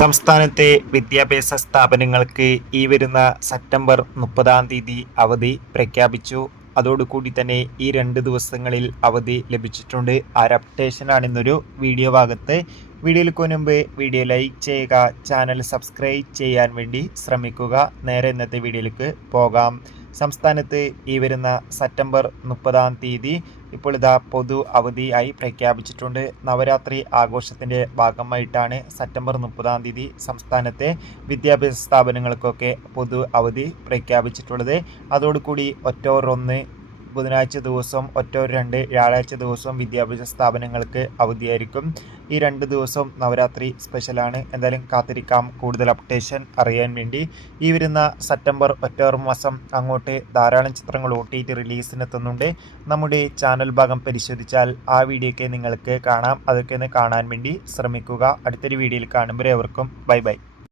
സംസ്ഥാനത്തെ വിദ്യാഭ്യാസ സ്ഥാപനങ്ങൾക്ക് ഈ വരുന്ന സെപ്റ്റംബർ മുപ്പതാം തീയതി അവധി പ്രഖ്യാപിച്ചു. അതോടുകൂടി തന്നെ ഈ രണ്ട് ദിവസങ്ങളിൽ അവധി ലഭിച്ചിട്ടുണ്ട്. ആ ഇന്നൊരു വീഡിയോ ഭാഗത്ത്. വീഡിയോയിലേക്ക് മുൻപ് വീഡിയോ ലൈക്ക് ചെയ്യുക ചാനൽ സബ്സ്ക്രൈബ് ചെയ്യാൻ വേണ്ടി ശ്രമിക്കുക. നേരെ ഇന്നത്തെ വീഡിയോയിലേക്ക് പോകാം. സംസ്ഥാനത്ത് ഈ വരുന്ന സെപ്റ്റംബർ മുപ്പതാം തീയതി ഇപ്പോൾ ഇതാ പൊതു അവധിയായി പ്രഖ്യാപിച്ചിട്ടുണ്ട്. നവരാത്രി ആഘോഷത്തിന്റെ ഭാഗമായിട്ടാണ് സെപ്റ്റംബർ മുപ്പതാം തീയതി സംസ്ഥാനത്തെ വിദ്യാഭ്യാസ സ്ഥാപനങ്ങൾക്കൊക്കെ പൊതു അവധി പ്രഖ്യാപിച്ചിട്ടുള്ളത്. അതോടുകൂടി ഒക്ടോബർ ഒന്ന് ബുധനാഴ്ച ദിവസം ഒരു രണ്ട് വ്യാഴാഴ്ച ദിവസം വിദ്യാഭ്യാസ സ്ഥാപനങ്ങൾക്ക് അവധിയായിരിക്കും. ഈ രണ്ട് ദിവസം നവരാത്രി സ്പെഷ്യലാണ്. എന്തായാലും കാത്തിരിക്കാം. കൂടുതൽ അപ്ഡേഷൻ അറിയാൻ വേണ്ടി. ഈ വരുന്ന സെപ്റ്റംബർ ഒറ്റ മാസം അങ്ങോട്ട് ധാരാളം ചിത്രങ്ങൾ ഒ ടി ടി റിലീസിനെത്തുന്നുണ്ട്. നമ്മുടെ ചാനൽ ഭാഗം പരിശോധിച്ചാൽ ആ വീഡിയോയൊക്കെ നിങ്ങൾക്ക് കാണാം. അതൊക്കെ ഒന്ന് കാണാൻ വേണ്ടി ശ്രമിക്കുക. അടുത്തൊരു വീഡിയോയിൽ കാണുമ്പോൾ അവർക്കും ബൈ ബൈ.